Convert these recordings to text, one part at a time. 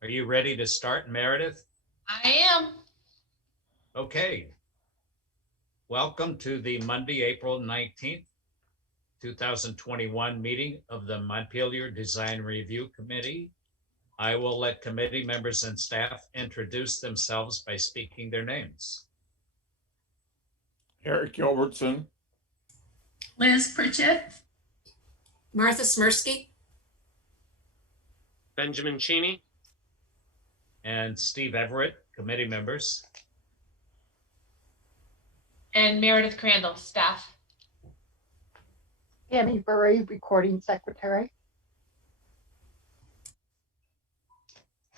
Are you ready to start, Meredith? I am. Okay. Welcome to the Monday, April 19th, 2021 meeting of the Montpelier Design Review Committee. I will let committee members and staff introduce themselves by speaking their names. Eric Gilbertson. Liz Pritchett. Martha Smirsky. Benjamin Cheney. And Steve Everett, committee members. And Meredith Crandall, staff. Annie Burry, recording secretary.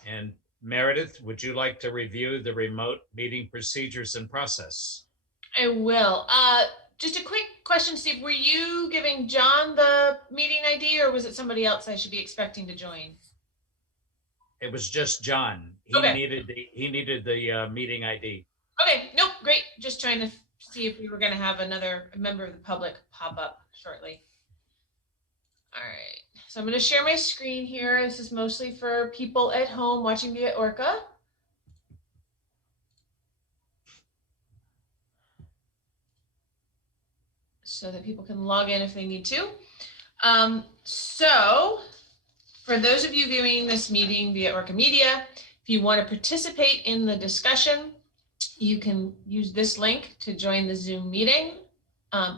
And Meredith, would you like to review the remote meeting procedures and process? I will. Just a quick question, Steve. Were you giving John the meeting ID, or was it somebody else I should be expecting to join? It was just John. He Okay. needed the meeting ID. Okay, nope, great. Just trying to see if we were going to have another member of the public pop up shortly. All right, so I'm going to share my screen here. This is mostly for people at home watching via ORCA. So that people can log in if they need to. So for those of you viewing this meeting via ORCA Media, if you want to participate in the discussion, you can use this link to join the Zoom meeting,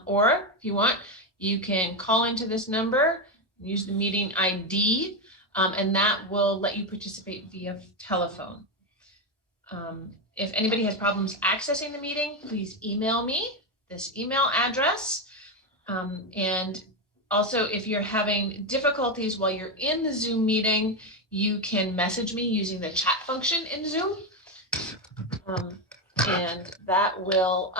or if you want, you can call into this number, use the meeting ID, and that will let you participate via telephone. If anybody has problems accessing the meeting, please email me this email address. And also, if you're having difficulties while you're in the Zoom meeting, you can message me using the chat function in Zoom. And that will,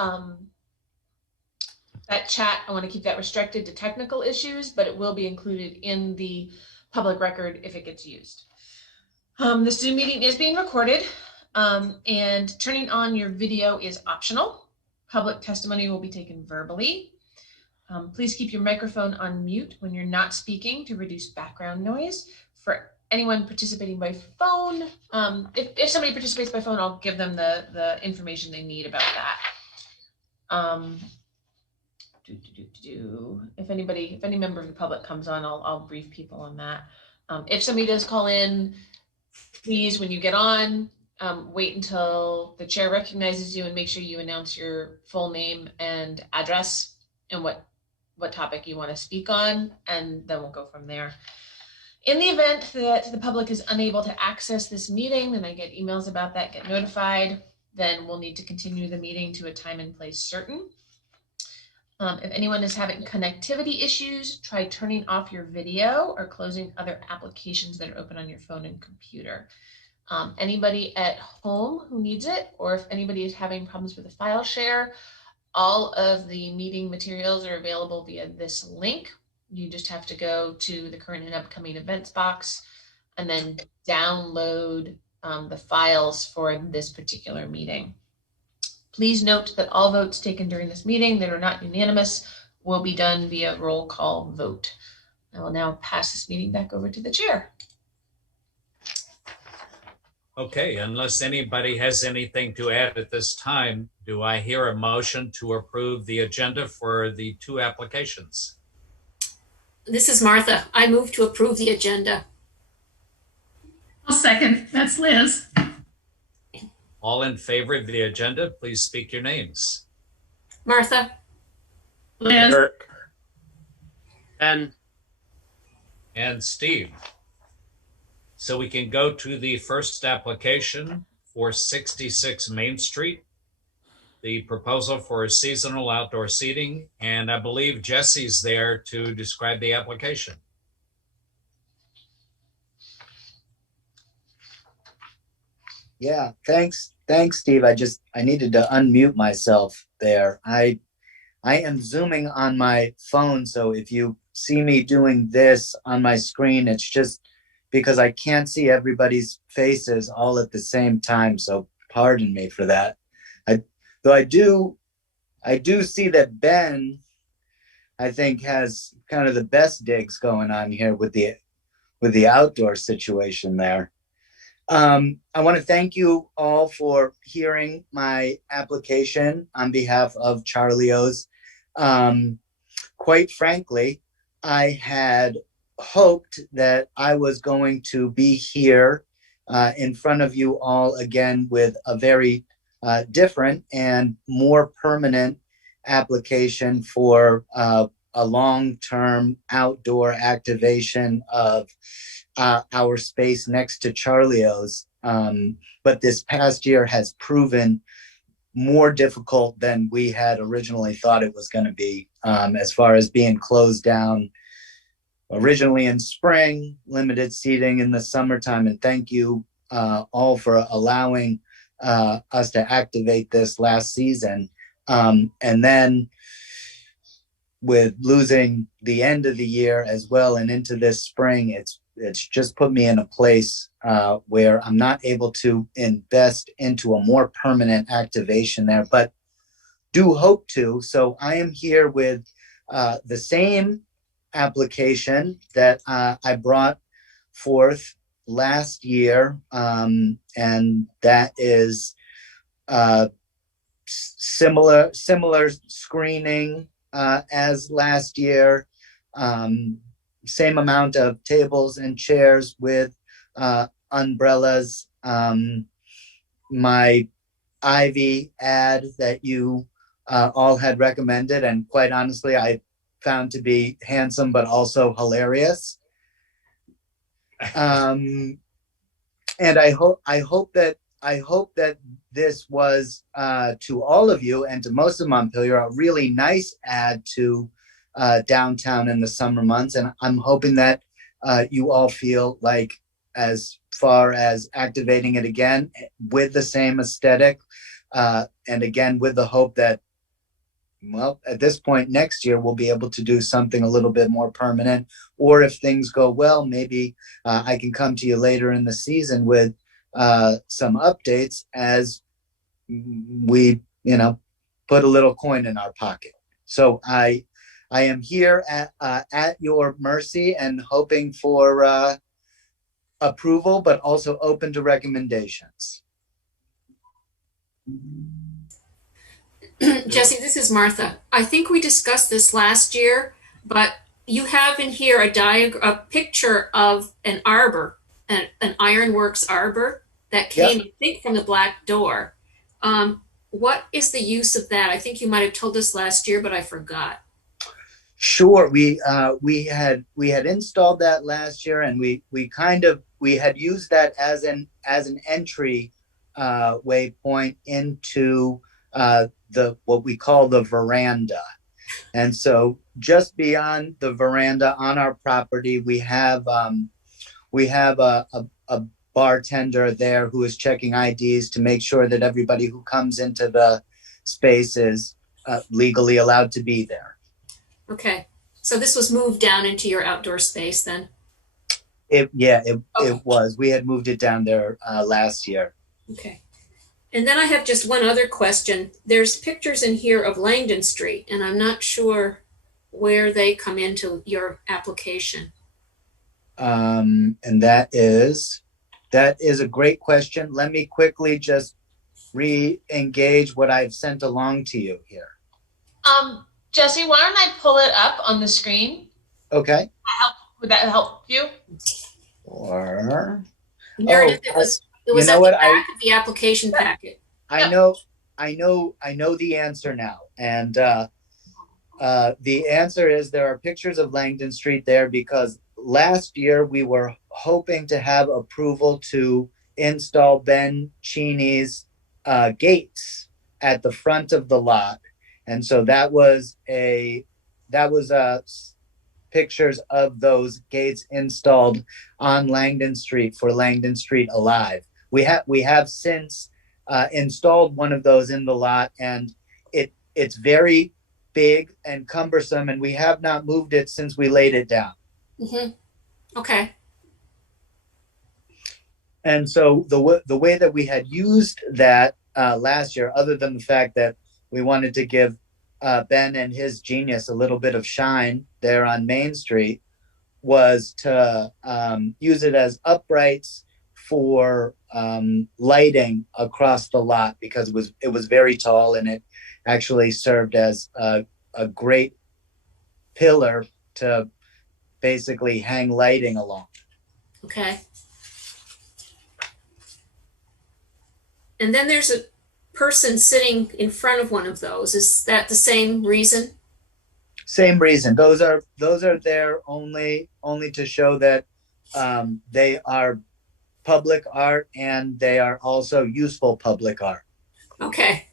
that chat, I want to keep that restricted to technical issues, but it will be included in the public record if it gets used. The Zoom meeting is being recorded, and turning on your video is optional. Public testimony will be taken verbally. Please keep your microphone on mute when you're not speaking to reduce background noise. For anyone participating by phone, if somebody participates by phone, I'll give them the information they need about that. If any member of the public comes on, I'll brief people on that. If somebody does call in, please, when you get on, wait until the chair recognizes you and make sure you announce your full name and address and what topic you want to speak on, and then we'll go from there. In the event that the public is unable to access this meeting, and I get emails about that, get notified, then we'll need to continue the meeting to a time and place certain. If anyone is having connectivity issues, try turning off your video or closing other applications that are open on your phone and computer. Anybody at home who needs it, or if anybody is having problems with the file share, all of the meeting materials are available via this link. You just have to go to the current and upcoming events box and then download the files for this particular meeting. Please note that all votes taken during this meeting that are not unanimous will be done via roll call vote. I will now pass this meeting back over to the chair. Okay, unless anybody has anything to add at this time, do I hear a motion to approve the agenda for the two applications? This is Martha. I move to approve the agenda. I'll second. That's Liz. All in favor of the agenda, please speak your names. Martha. Liz. Eric. Ben. And Steve. So we can go to the first application for 66 Main Street, the proposal for seasonal outdoor seating, and I believe Jesse's there to describe the application. Yeah, thanks, Steve. I needed to unmute myself there. I am Zooming on my phone, so if you see me doing this on my screen, it's just because I can't see everybody's faces all at the same time, so pardon me for that. Though I do see that Ben, I think, has kind of the best digs going on here with the outdoor situation there. I want to thank you all for hearing my application on behalf of Charlie O's. Quite frankly, I had hoped that I was going to be here in front of you all again with a very different and more permanent application for a long-term outdoor activation of our space next to Charlie O's. But this past year has proven more difficult than we had originally thought it was going to be, as far as being closed down originally in spring, limited seating in the summertime. And thank you all for allowing us to activate this last season. And then with losing the end of the year as well and into this spring, it's just put me in a place where I'm not able to invest into a more permanent activation there, but do hope to. So I am here with the same application that I brought forth last year, and that is similar screening as last year. Same amount of tables and chairs with umbrellas. My Ivy ad that you all had recommended, and quite honestly, I found to be handsome but also hilarious. And I hope that this was to all of you and to most of Montpelier a really nice ad to downtown in the summer months, and I'm hoping that you all feel like, as far as activating it again with the same aesthetic, and again with the hope that, well, at this point next year we'll be able to do something a little bit more permanent, or if things go well, maybe I can come to you later in the season with some updates as we, put a little coin in our pocket. So I am here at your mercy and hoping for approval, but also open to recommendations. Jesse, this is Martha. I think we discussed this last year, but you have in here a picture of an arbor, an ironworks arbor that came, I think, from the black door. What is the use of that? I think you might have told us last year, but I forgot. Sure, we had installed that last year, and we had used that as an entry waypoint into what we call the veranda. And so just beyond the veranda on our property, we have a bartender there who is checking IDs to make sure that everybody who comes into the space is legally allowed to be there. Okay, so this was moved down into your outdoor space then? It was. We had moved it down there last year. Okay. And then I have just one other question. There's pictures in here of Langdon Street, and I'm not sure where they come into your application. And that is a great question. Let me quickly just re-engage what I've sent along to you here. Jesse, why don't I pull it up on the screen? Okay. Would that help you? Or Meredith, it was at the back of the application packet. I know the answer now. And the answer is there are pictures of Langdon Street there because last year we were hoping to have approval to install Ben Cheney's gates at the front of the lot. And so that was pictures of those gates installed on Langdon Street for Langdon Street Alive. We have since installed one of those in the lot, and it's very big and cumbersome, and we have not moved it since we laid it down. Mm-hmm. Okay. And so the way that we had used that last year, other than the fact that we wanted to give Ben and his genius a little bit of shine there on Main Street, was to use it as uprights for lighting across the lot because it was very tall and it actually served as a great pillar to basically hang lighting along. Okay. And then there's a person sitting in front of one of those. Is that the same reason? Same reason. Those are there only to show that they are public art and they are also useful public art. Okay.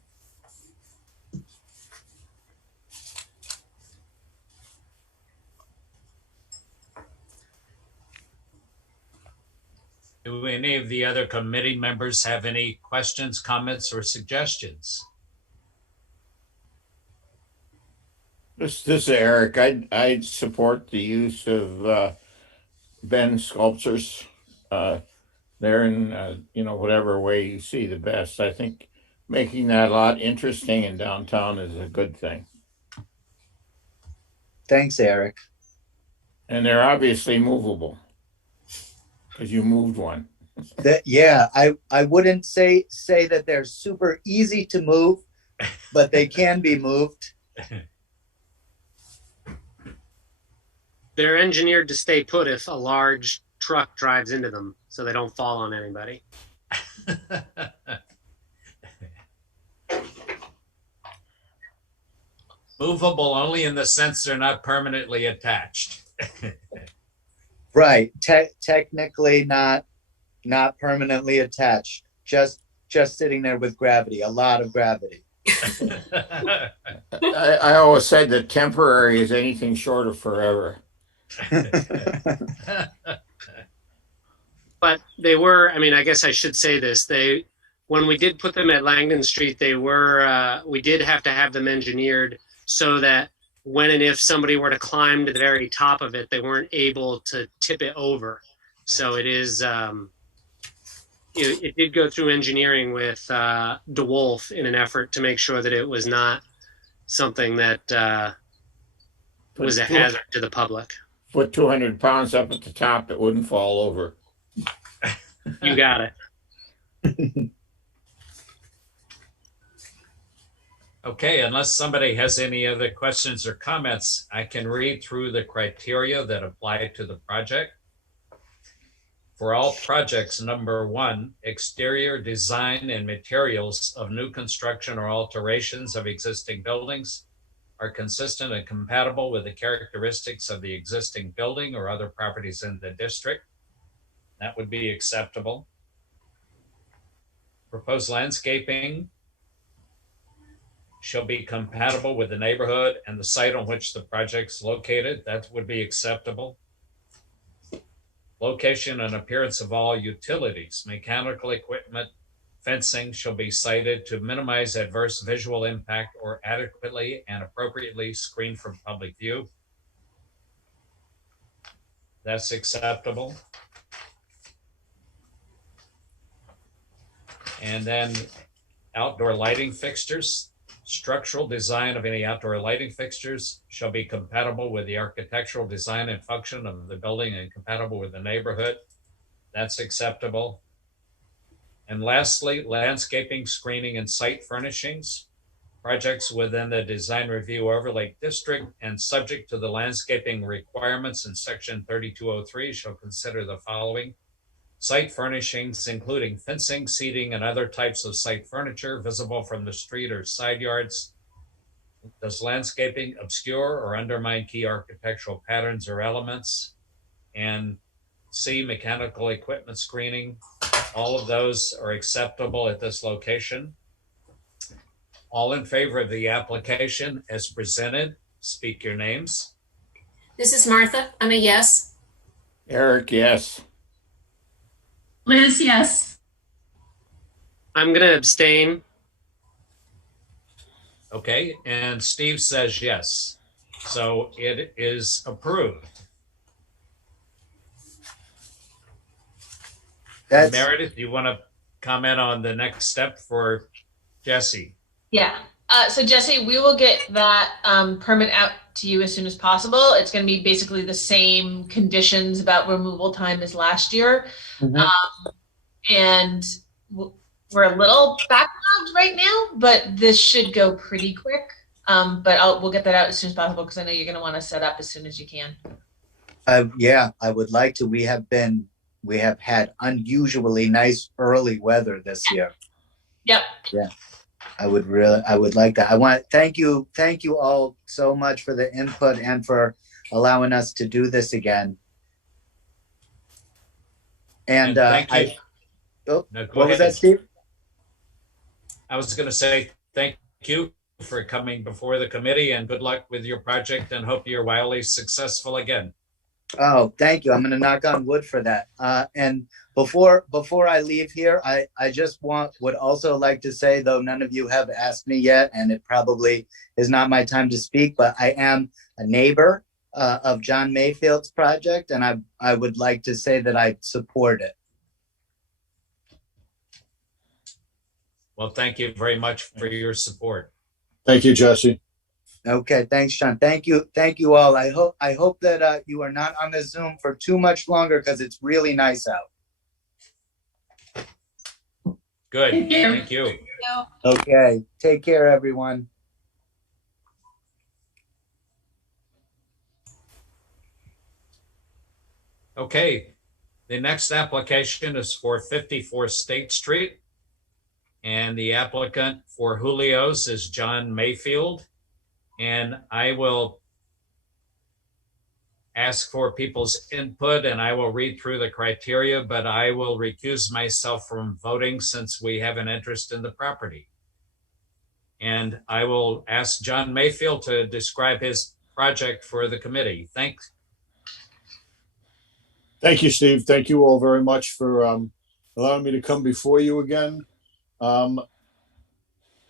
Do any of the other committee members have any questions, comments, or suggestions? This is Eric. I'd support the use of Ben sculptures there in whatever way you see the best. I think making that lot interesting in downtown is a good thing. Thanks, Eric. And they're obviously movable because you moved one. Yeah, I wouldn't say that they're super easy to move, but they can be moved. they're engineered to stay put if a large truck drives into them, so they don't fall on anybody. Movable only in the sense they're not permanently attached. Right. Technically not permanently attached. Just sitting there with gravity, a lot of gravity. I always said that temporary is anything short of forever. But they were, I mean, I guess I should say this. When we did put them at Langdon Street, we did have to have them engineered so that when and if somebody were to climb to the very top of it, they weren't able to tip it over. So it is, it did go through engineering with DeWolf in an effort to make sure that it was not something that was a hazard to the public. Put 200 pounds up at the top, it wouldn't fall over. You got it. Okay, unless somebody has any other questions or comments, I can read through the criteria that apply to the project. For all projects, number 1, exterior design and materials of new construction or alterations of existing buildings are consistent and compatible with the characteristics of the existing building or other properties in the district. That would be acceptable. Proposed landscaping shall be compatible with the neighborhood and the site on which the project's located. That would be acceptable. Location and appearance of all utilities, mechanical equipment, fencing shall be sited to minimize adverse visual impact or adequately and appropriately screen from public view. That's acceptable. And then outdoor lighting fixtures. Structural design of any outdoor lighting fixtures shall be compatible with the architectural design and function of the building and compatible with the neighborhood. That's acceptable. And lastly, landscaping, screening, and site furnishings. Projects within the design review overlay district and subject to the landscaping requirements in section 3203 shall consider the following. Site furnishings, including fencing, seating, and other types of site furniture visible from the street or side yards. Does landscaping obscure or undermine key architectural patterns or elements? And C, mechanical equipment screening. All of those are acceptable at this location. All in favor of the application as presented, speak your names. This is Martha. I'm a yes. Eric, yes. Liz, yes. I'm going to abstain. Okay, and Steve says yes. So it is approved. Meredith, do you want to comment on the next step for Jesse? Yeah. So Jesse, we will get that permit out to you as soon as possible. It's going to be basically the same conditions about removal time as last year. And we're a little backlogged right now, but this should go pretty quick. But we'll get that out as soon as possible because I know you're going to want to set up as soon as you can. Yeah, I would like to. We have had unusually nice early weather this year. Yep. Yeah, I would like that. I want to thank you all so much for the input and for allowing us to do this again. And thank you. Oh, No, what was ahead. that, Steve? I was going to say thank you for coming before the committee, and good luck with your project, and hope you're wildly successful again. Oh, thank you. I'm going to knock on wood for that. And before I leave here, I just would also like to say, though none of you have asked me yet, and it probably is not my time to speak, but I am a neighbor of John Mayfield's project, and I would like to say that I support it. Well, thank you very much for your support. Thank you, Jesse. Okay, thanks, Sean. Thank you all. I hope that you are not on the Zoom for too much longer because it's really nice out. Good. Thank you. Thank you. Okay, take care, everyone. Okay, the next application is for 54 State Street, and the applicant for Julio's is John Mayfield. And I will ask for people's input, and I will read through the criteria, but I will recuse myself from voting since we have an interest in the property. And I will ask John Mayfield to describe his project for the committee. Thanks. Thank you, Steve. Thank you all very much for allowing me to come before you again.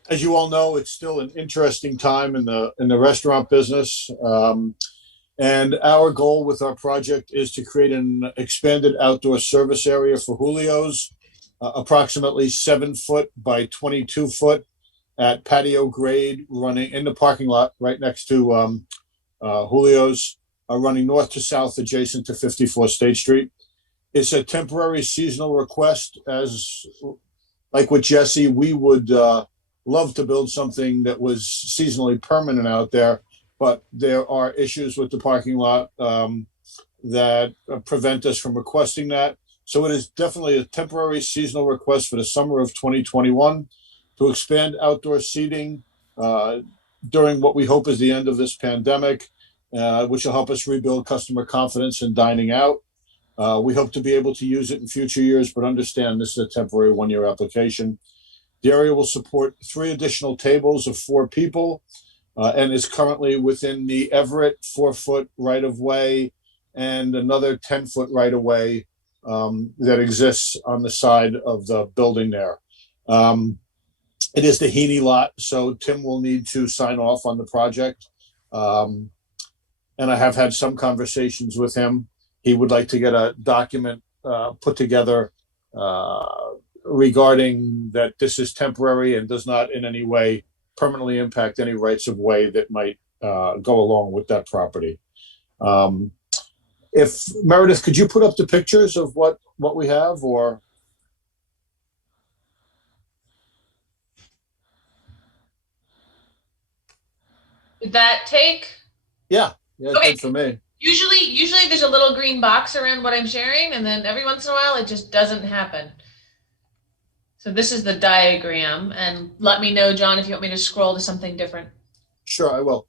As you all know, it's still an interesting time in the restaurant business. And our goal with our project is to create an expanded outdoor service area for Julio's, approximately 7 foot by 22 foot at patio grade, running in the parking lot right next to Julio's, running north to south adjacent to 54 State Street. It's a temporary seasonal request. As like with Jesse, we would love to build something that was seasonally permanent out there, but there are issues with the parking lot that prevent us from requesting that. So it is definitely a temporary seasonal request for the summer of 2021 to expand outdoor seating during what we hope is the end of this pandemic, which will help us rebuild customer confidence in dining out. We hope to be able to use it in future years, but understand this is a temporary one-year application. The area will support 3 additional tables of 4 people and is currently within the Everett 4-foot right-of-way and another 10-foot right-of-way that exists on the side of the building there. It is the Heaney lot, so Tim will need to sign off on the project. And I have had some conversations with him. He would like to get a document put together regarding that this is temporary and does not in any way permanently impact any rights of way that might go along with that property. If Meredith, could you put up the pictures of what we have, or? Did that take? Yeah, Okay. Good for me. Usually there's a little green box around what I'm sharing, and then every once in a while it just doesn't happen. So this is the diagram, and let me know, John, if you want me to scroll to something different. Sure, I will.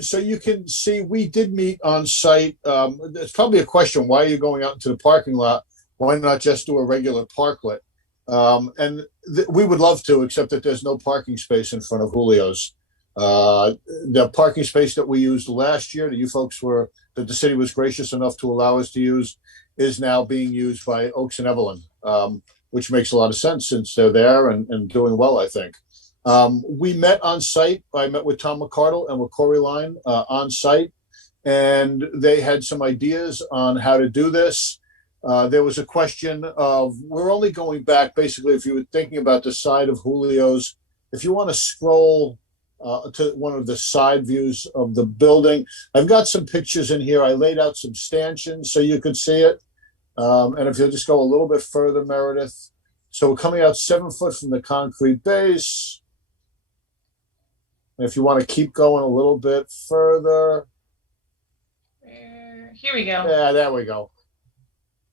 So you can see we did meet on site. It's probably a question, why are you going out into the parking lot? Why not just do a regular parklet? And we would love to, except that there's no parking space in front of Julio's. The parking space that we used last year, that the city was gracious enough to allow us to use, is now being used by Oaks and Evelyn, which makes a lot of sense since they're there and doing well, I think. We met on site. I met with Tom McCardle and with Corey Line on site, and they had some ideas on how to do this. There was a question of, we're only going back, basically, if you were thinking about the side of Julio's, if you want to scroll to one of the side views of the building. I've got some pictures in here. I laid out some stanchions so you could see it. And if you'll just go a little bit further, Meredith. So we're coming out 7 foot from the concrete base. And if you want to keep going a little bit further. Here we go. Yeah, there we go.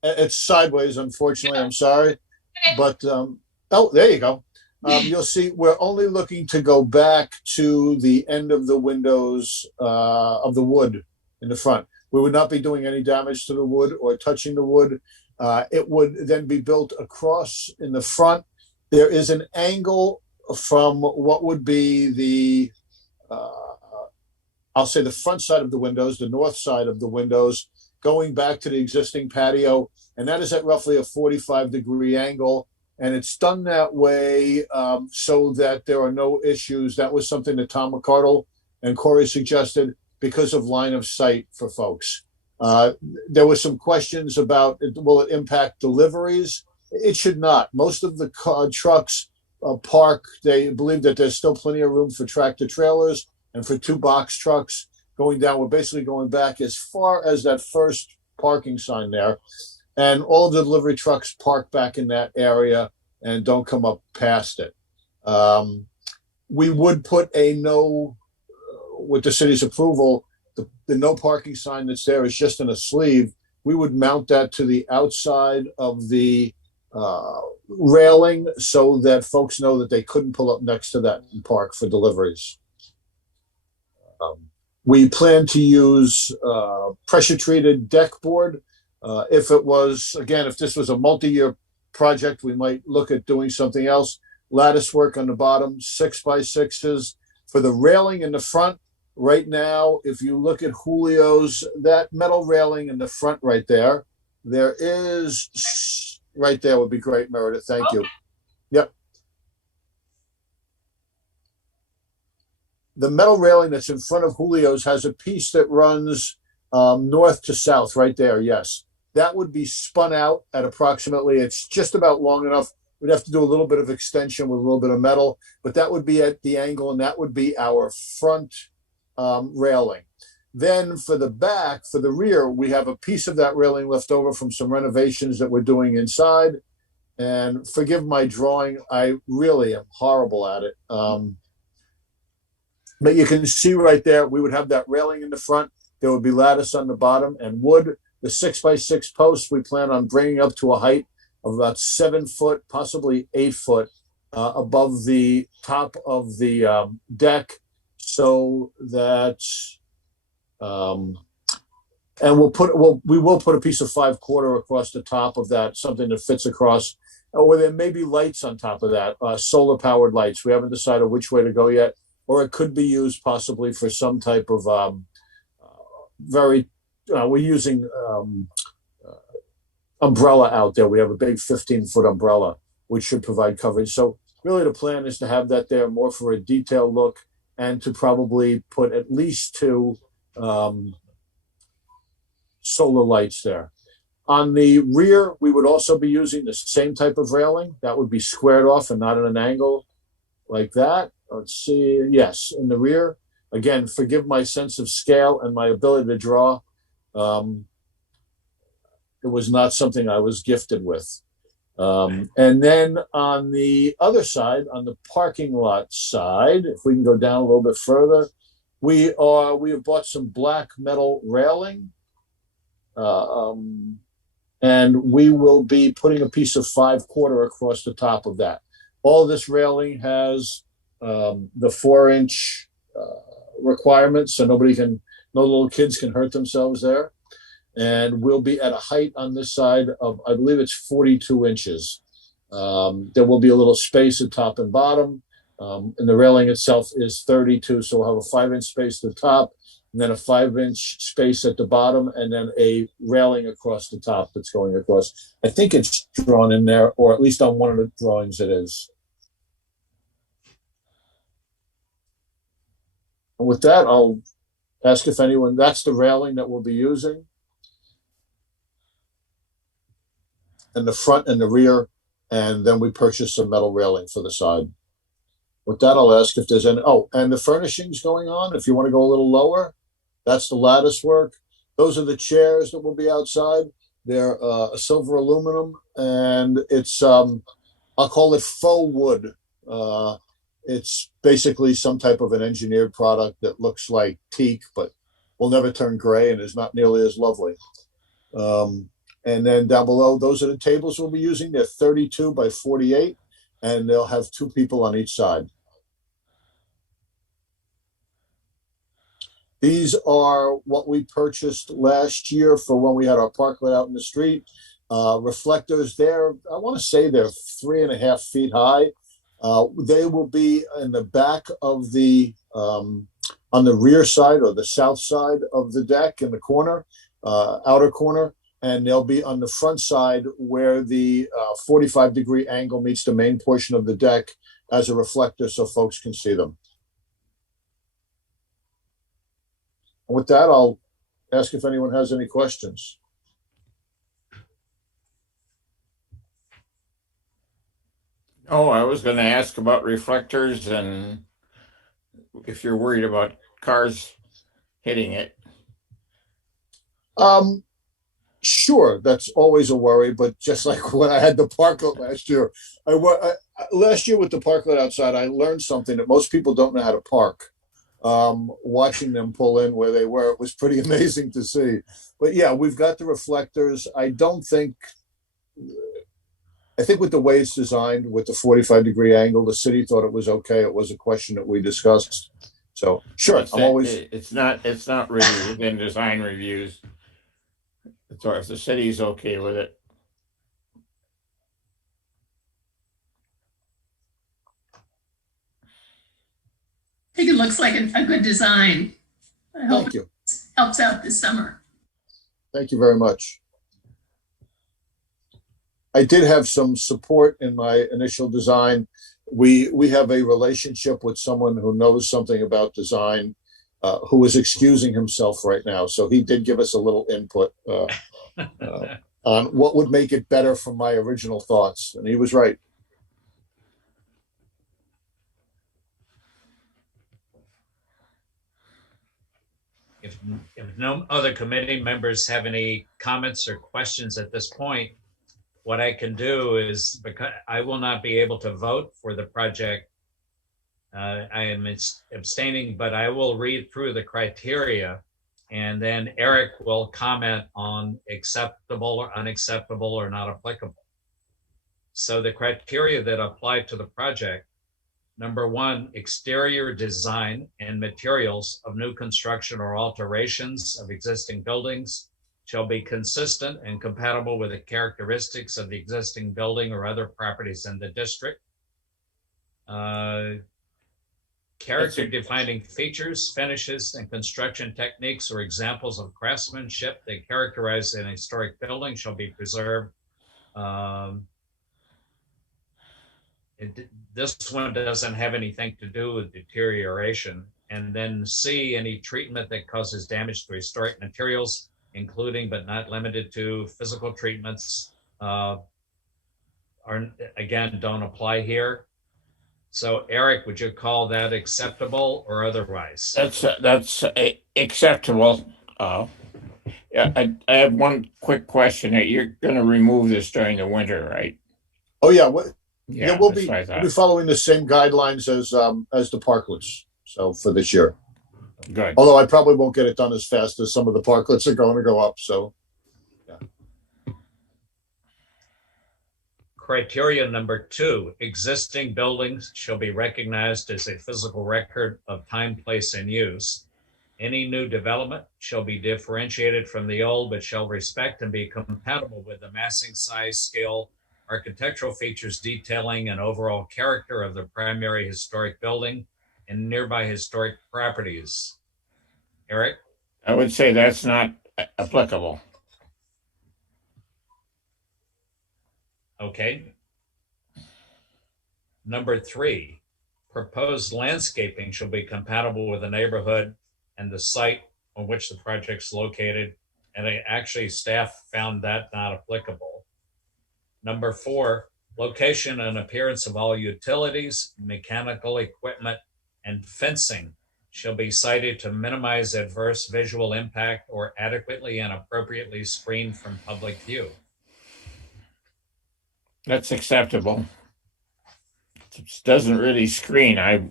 It's sideways, unfortunately. I'm sorry. Okay. But, oh, there you go. You'll see we're only looking to go back to the end of the windows of the wood in the front. We would not be doing any damage to the wood or touching the wood. It would then be built across in the front. There is an angle from what would be the, I'll say the front side of the windows, the north side of the windows, going back to the existing patio. And that is at roughly a 45-degree angle. And it's done that way so that there are no issues. That was something that Tom McCardle and Corey suggested because of line of sight for folks. There were some questions about, will it impact deliveries? It should not. Most of the trucks park, they believe that there's still plenty of room for tractor trailers and for 2 box trucks going down. We're basically going back as far as that first parking sign there. And all of the delivery trucks park back in that area and don't come up past it. We would put a no, with the city's approval, the no parking sign that's there is just in a sleeve. We would mount that to the outside of the railing so that folks know that they couldn't pull up next to that and park for deliveries. We plan to use pressure-treated deck board. If it was, again, if this was a multi-year project, we might look at doing something else. Lattice work on the bottom, 6x6s. For the railing in the front, right now, if you look at Julio's, that metal railing in the front right there, there is, right there would be great, Meredith, thank you. Yep. The metal railing that's in front of Julio's has a piece that runs north to south right there, yes. That would be spun out at approximately, it's just about long enough. We'd have to do a little bit of extension with a little bit of metal, but that would be at the angle, and that would be our front railing. Then for the back, for the rear, we have a piece of that railing left over from some renovations that we're doing inside. And forgive my drawing, I really am horrible at it. But you can see right there, we would have that railing in the front. There would be lattice on the bottom and wood. The 6x6 posts we plan on bringing up to a height of about 7 foot, possibly 8 foot above the top of the deck, so that, and we will put a piece of 5/4 across the top of that, something that fits across, or there may be lights on top of that, solar powered lights. We haven't decided which way to go yet, or it could be used possibly for some type of we're using umbrella out there. We have a big 15-foot umbrella, which should provide coverage. So really the plan is to have that there more for a detailed look and to probably put at least 2 solar lights there. On the rear, we would also be using the same type of railing. That would be squared off and not at an angle like that. Let's see. Yes, in the rear. Again, forgive my sense of scale and my ability to draw. It was not something I was gifted with. And then on the other side, on the parking lot side, if we can go down a little bit further, we have bought some black metal railing. And we will be putting a piece of 5/4 across the top of that. All of this railing has the 4-inch requirements, so no little kids can hurt themselves there. And we'll be at a height on this side of, I believe it's 42 inches. There will be a little space at top and bottom. And the railing itself is 32, so we'll have a 5-inch space at the top, and then a 5-inch space at the bottom, and then a railing across the top that's going across. I think it's drawn in there, or at least on one of the drawings it is. And with that, I'll ask if anyone, that's the railing that we'll be using. And the front and the rear, and then we purchased some metal railing for the side. With that, I'll ask if there's any, and the furnishings going on, if you want to go a little lower, that's the lattice work. Those are the chairs that will be outside. They're silver aluminum, and it's I'll call it faux wood. It's basically some type of an engineered product that looks like teak, but will never turn gray and is not nearly as lovely. And then down below, those are the tables we'll be using. They're 32 by 48, and they'll have 2 people on each side. These are what we purchased last year for when we had our parklet out in the street. Reflectors there, I want to say they're 3.5 feet high. They will be in the back of the, on the rear side or the south side of the deck in the corner, outer corner, and they'll be on the front side where the 45-degree angle meets the main portion of the deck as a reflector so folks can see them. And with that, I'll ask if anyone has any questions. Oh, I was going to ask about reflectors and if you're worried about cars hitting it. Sure, that's always a worry, but just like when I had the parklet last year, last year with the parklet outside, I learned something that most people don't know how to park. Watching them pull in where they were, it was pretty amazing to see. But yeah, we've got the reflectors. I think with the way it's designed, with the 45-degree angle, the city thought it was okay. It was a question that we discussed. So sure, it's not really within design reviews. So if the city's okay with it. I think it looks like a good design. I hope Thank you. it helps out this summer. Thank you very much. I did have some support in my initial design. We have a relationship with someone who knows something about design, who is excusing himself right now. So he did give us a little input on what would make it better from my original thoughts. And he was right. If no other committee members have any comments or questions at this point, what I can do is, because I will not be able to vote for the project, I am abstaining, but I will read through the criteria, and then Eric will comment on acceptable or unacceptable or not applicable. So the criteria that apply to the project: number 1, exterior design and materials of new construction or alterations of existing buildings shall be consistent and compatible with the characteristics of the existing building or other properties in the district. Character defining features, finishes, and construction techniques or examples of craftsmanship that characterize an historic building shall be preserved. This one doesn't have anything to do with deterioration. And then C, any treatment that causes damage to historic materials, including but not limited to physical treatments, are, again, don't apply here. So Eric, would you call that acceptable or otherwise? That's acceptable. Yeah, I have one quick question. You're going to remove this during the winter, right? Oh yeah, Yeah, we'll be following the same guidelines as the parklets. So for this year. Good. Although I probably won't get it done as fast as some of the parklets are going to go up. So, yeah. Criteria number 2, existing buildings shall be recognized as a physical record of time, place, and use. Any new development shall be differentiated from the old, but shall respect and be compatible with the massing, size, scale, architectural features, detailing, and overall character of the primary historic building and nearby historic properties. Eric? I would say that's not applicable. Okay. Number 3, proposed landscaping shall be compatible with the neighborhood and the site on which the project's located. And actually, staff found that not applicable. Number 4, location and appearance of all utilities, mechanical equipment, and fencing shall be cited to minimize adverse visual impact or adequately and appropriately screen from public view. That's acceptable. It doesn't really screen. I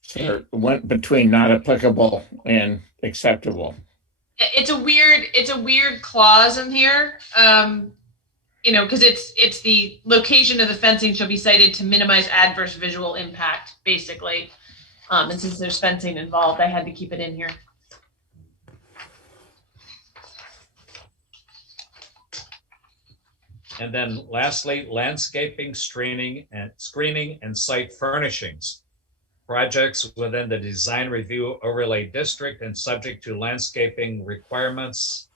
sort of went between not applicable and acceptable. It's a weird clause in here. Because it's the location of the fencing shall be cited to minimize adverse visual impact, basically. And since there's fencing involved, I had to keep it in here. And then lastly, landscaping, screening and site furnishings. Projects within the design review overlay district and subject to landscaping requirements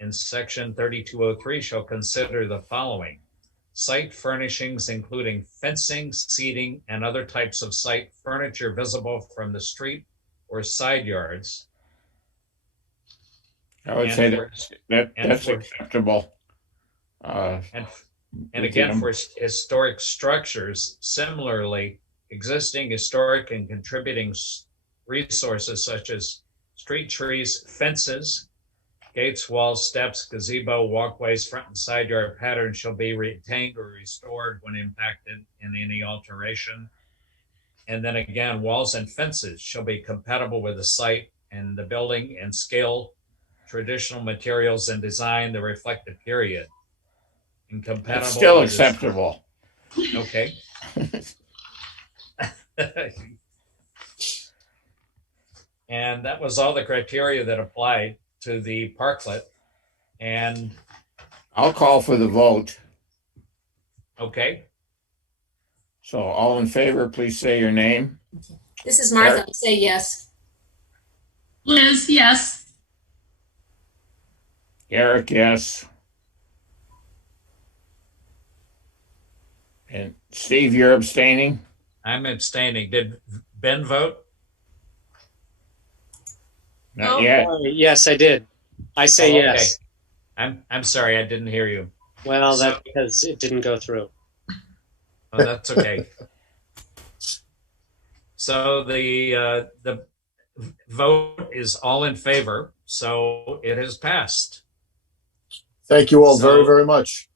in section 3203 shall consider the following: site furnishings, including fencing, seating, and other types of site furniture visible from the street or side yards. I would say that's acceptable. And again, for historic structures, similarly, existing historic and contributing resources such as street trees, fences, gates, walls, steps, gazebo, walkways, front and side yard patterns shall be retained or restored when impacted in any alteration. And then again, walls and fences shall be compatible with the site and the building and scale, traditional materials and design, the reflective period. Incompatible. It's still acceptable. Okay. And that was all the criteria that applied to the parklet. And I'll call for the vote. Okay. So all in favor, please say your name. This is Martha. Eric? Say yes. Liz, yes. Eric, yes. And Steve, you're abstaining? I'm abstaining. Did Ben vote? Not yet. Yes, I did. I say Oh, okay. yes. I'm sorry, I didn't hear you. Well, So- that's because it didn't go through. Oh, that's okay. So the vote is all in favor, so it has passed. Thank you all So- very, very much.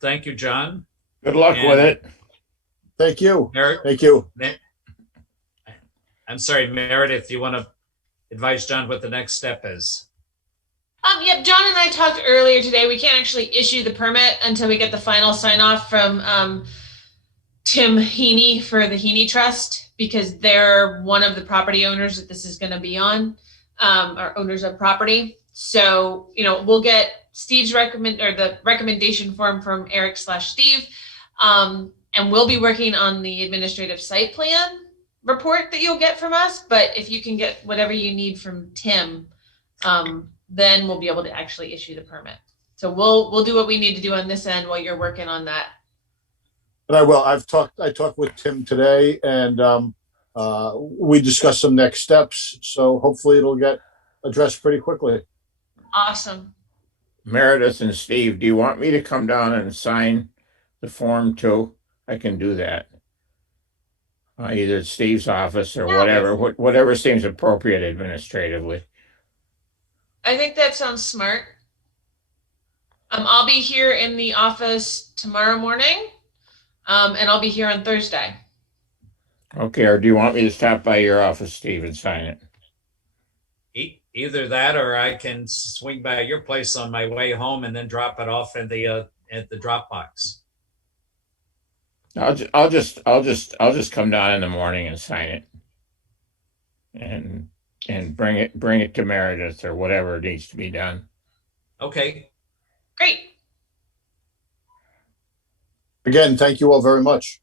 Thank you, John. Good luck And- with it. Thank you. Meredith, Thank you. I'm sorry, Meredith, you want to advise John what the next step is? Yep, John and I talked earlier today. We can't actually issue the permit until we get the final sign off from Tim Heaney for the Heaney Trust, because they're one of the property owners that this is going to be on, or owners of property. So, we'll get Steve's the recommendation form from Eric/Steve. And we'll be working on the administrative site plan report that you'll get from us. But if you can get whatever you need from Tim, then we'll be able to actually issue the permit. So we'll do what we need to do on this end while you're working on that. And I will. I talked with Tim today, and we discussed some next steps. So hopefully it'll get addressed pretty quickly. Awesome. Meredith and Steve, do you want me to come down and sign the form too? I can do that. Either at Steve's office or Yeah. whatever seems appropriate administratively. I think that sounds smart. I'll be here in the office tomorrow morning, and I'll be here on Thursday. Okay, or do you want me to stop by your office, Steve, and sign it? Either that, or I can swing by your place on my way home and then drop it off in the at the Dropbox. I'll just come down in the morning and sign it, and bring it to Meredith or whatever needs to be done. Okay. Great. Again, thank you all very much.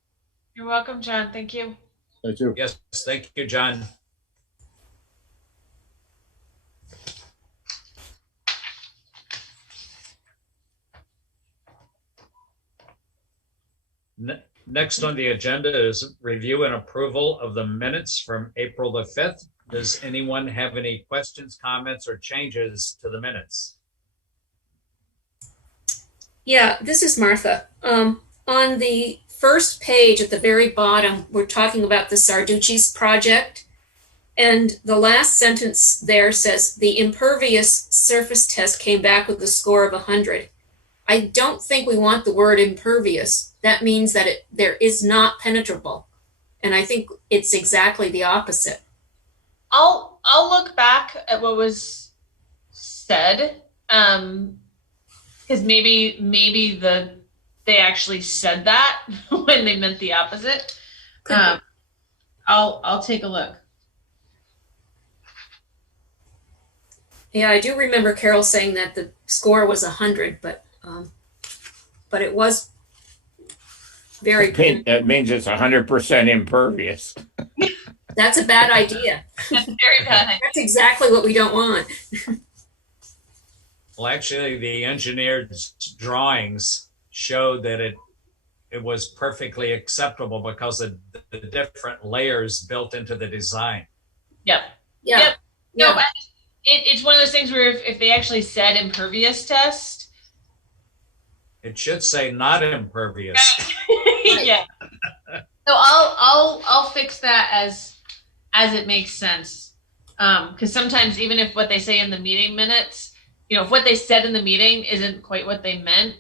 You're welcome, John. Thank you. Thank you. Yes. Thank you, John. Next on the agenda is review and approval of the minutes from April the 5th. Does anyone have any questions, comments, or changes to the minutes? Yeah, this is Martha. On the first page at the very bottom, we're talking about the Sarducci's project. And the last sentence there says the impervious surface test came back with a score of 100. I don't think we want the word impervious. That means that there is not penetrable. And I think it's exactly the opposite. I'll look back at what was said, because maybe they actually said that when they meant the opposite. I'll take a look. Yeah, I do remember Carol saying that the score was 100, but it was very. That means it's 100% impervious. That's a bad idea. That's very bad. That's exactly what we don't want. Well, actually, the engineer's drawings showed that it was perfectly acceptable because of the different layers built into the design. Yep. Yeah. Yep. No, Yeah. but it's one of those things where if they actually said impervious test, It should say not impervious. yeah. So I'll fix that as it makes sense. Because sometimes even if what they say in the meeting minutes, if what they said in the meeting isn't quite what they meant,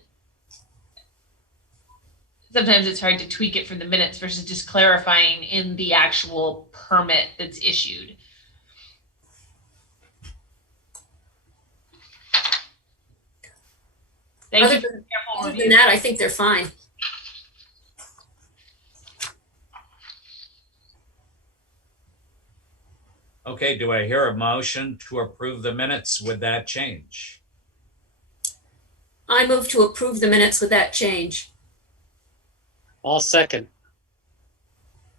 sometimes it's hard to tweak it for the minutes versus just clarifying in the actual permit that's issued. Thank you for the careful Other review. than that, I think they're fine. Okay, do I hear a motion to approve the minutes with that change? I move to approve the minutes with that change. All second.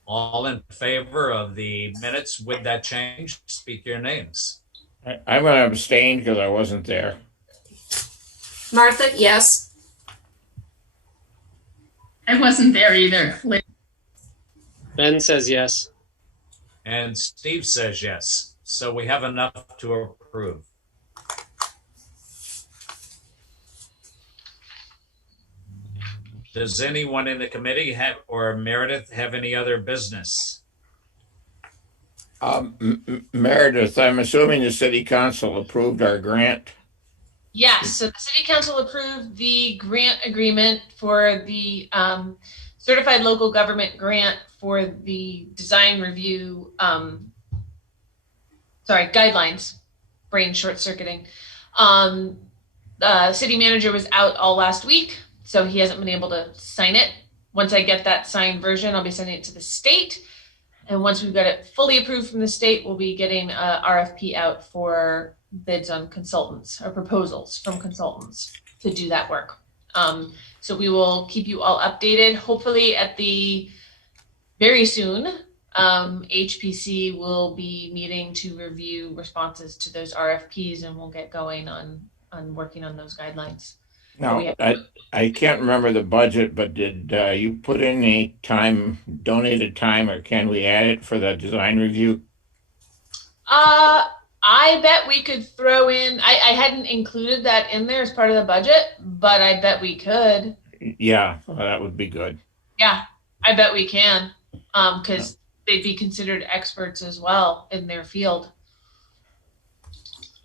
All in favor of the minutes with that change, speak your names. I'm going to abstain because I wasn't there. Martha, yes. I wasn't there either. Ben says yes. And Steve says yes. So we have enough to approve. Does anyone in the committee or Meredith have any other business? Meredith, I'm assuming the city council approved our grant. Yes, so the city council approved the grant agreement for the certified local government grant for the design review, guidelines, brain short circuiting. The city manager was out all last week, so he hasn't been able to sign it. Once I get that signed version, I'll be sending it to the state. And once we've got it fully approved from the state, we'll be getting a RFP out for bids on consultants or proposals from consultants to do that work. So we will keep you all updated. Hopefully very soon, HPC will be meeting to review responses to those RFPs, and we'll get going on working on those guidelines. Now, I can't remember the budget, but did you put in any donated time, or can we add it for the design review? I bet we could throw in, I hadn't included that in there as part of the budget, but I bet we could. Yeah, well, that would be good. Yeah, I bet we can, because they'd be considered experts as well in their field.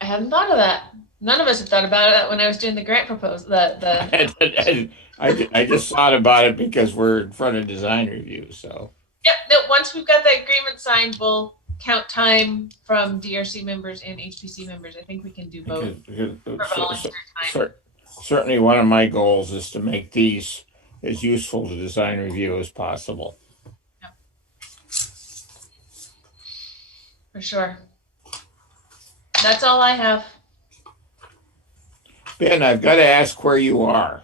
I hadn't thought of that. None of us had thought about it when I was doing the grant proposal. I just thought about it because we're in front of design review, so. Yep, once we've got that agreement signed, we'll count time from DRC members and HPC members. I think we can do both. For volunteer time. Certainly one of my goals is to make these as useful to design review as possible. Yep. For sure. That's all I have. Ben, I've got to ask where you are.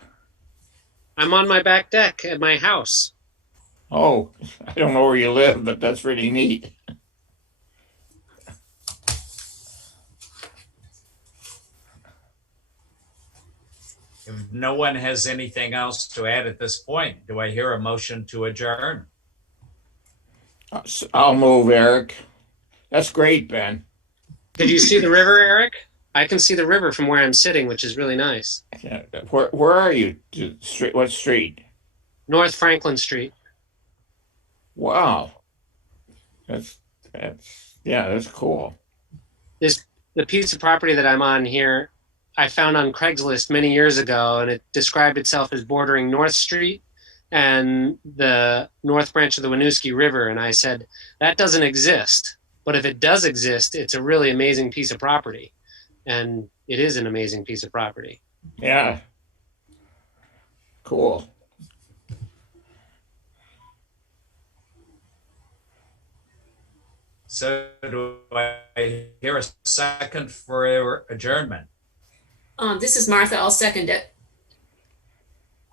I'm on my back deck at my house. Oh, I don't know where you live, but that's really neat. If no one has anything else to add at this point, do I hear a motion to adjourn? I'll move, Eric. That's great, Ben. Did you see the river, Eric? I can see the river from where I'm sitting, which is really nice. Yeah, where are you? What street? North Franklin Street. Wow. That's Yeah, that's cool. The piece of property that I'm on here, I found on Craigslist many years ago, and it described itself as bordering North Street and the North Branch of the Winooski River. And I said, that doesn't exist. But if it does exist, it's a really amazing piece of property. And it is an amazing piece of property. Yeah. Cool. So do I hear a second for adjournment? This is Martha. I'll second it.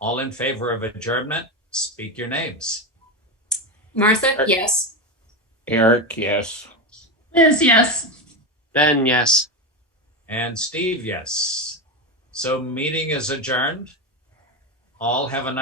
All in favor of adjournment, speak your names. Martha, yes. Eric, yes. Liz, yes. Ben, yes. And Steve, yes. So meeting is adjourned. All have a nice